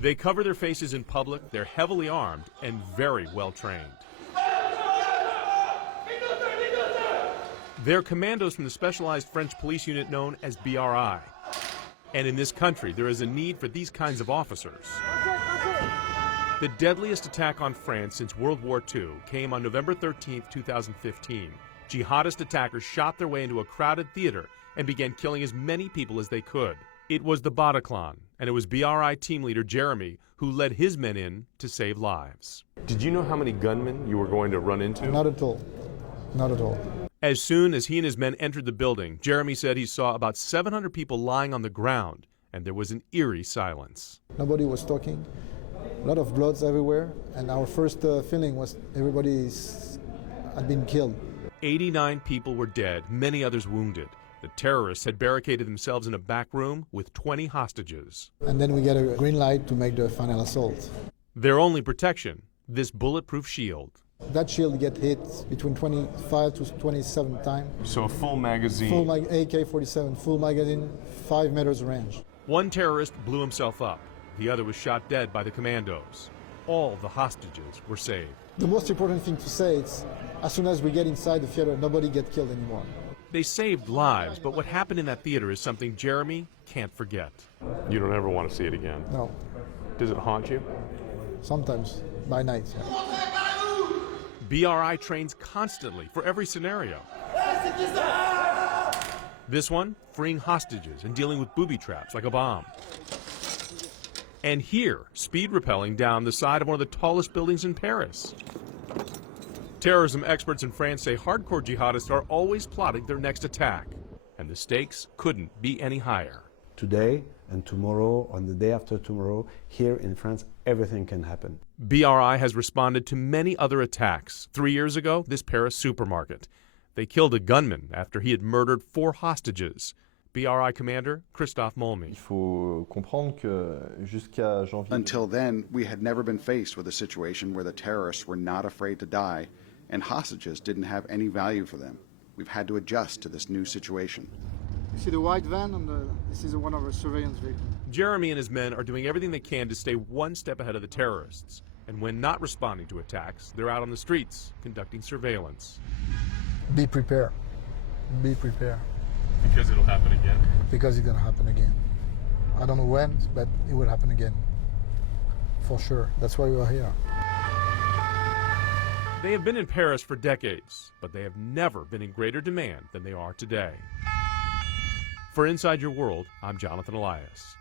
They cover their faces in public, they're heavily armed, and very well trained. They're commandos from the specialized French police unit known as BRI. And in this country, there is a need for these kinds of officers. The deadliest attack on France since World War II came on November 13, 2015. Jihadist attackers shot their way into a crowded theater and began killing as many people as they could. It was the Bataclan, and it was BRI team leader Jeremy who led his men in to save lives. Did you know how many gunmen you were going to run into? Not at all. Not at all. As soon as he and his men entered the building, Jeremy said he saw about 700 people lying on the ground, and there was an eerie silence. Nobody was talking. A lot of bloods everywhere, and our first feeling was everybody had been killed. 89 people were dead, many others wounded. The terrorists had barricaded themselves in a back room with 20 hostages. And then we get a green light to make the final assault. Their only protection, this bulletproof shield. That shield get hit between 25 to 27 times. So a full magazine. Full AK-47, full magazine, 5 meters range. One terrorist blew himself up. The other was shot dead by the commandos. All the hostages were saved. The most important thing to say is, as soon as we get inside the theater, nobody gets killed anymore. They saved lives, but what happened in that theater is something Jeremy can't forget. You don't ever want to see it again? No. Does it haunt you? Sometimes, by night. BRI trains constantly for every scenario. This one, freeing hostages and dealing with booby traps like a bomb. And here, speed rappelling down the side of one of the tallest buildings in Paris. Terrorism experts in France say hardcore jihadists are always plotting their next attack, and the stakes couldn't be any higher. Today and tomorrow, on the day after tomorrow, here in France, everything can happen. BRI has responded to many other attacks. 3 years ago, this Paris supermarket. They killed a gunman after he had murdered 4 hostages. BRI commander Christophe Molmy. Until then, we had never been faced with a situation where the terrorists were not afraid to die and hostages didn't have any value for them. We've had to adjust to this new situation. You see the white van, and this is one of our surveillance vehicles. Jeremy and his men are doing everything they can to stay one step ahead of the terrorists. And when not responding to attacks, they're out on the streets conducting surveillance. Be prepared. Be prepared. Because it'll happen again? Because it's going to happen again. I don't know when, but it will happen again. For sure. That's why we are here. They have been in Paris for decades, but they have never been in greater demand than they are today. For Inside Your World, I'm Jonathan Elias.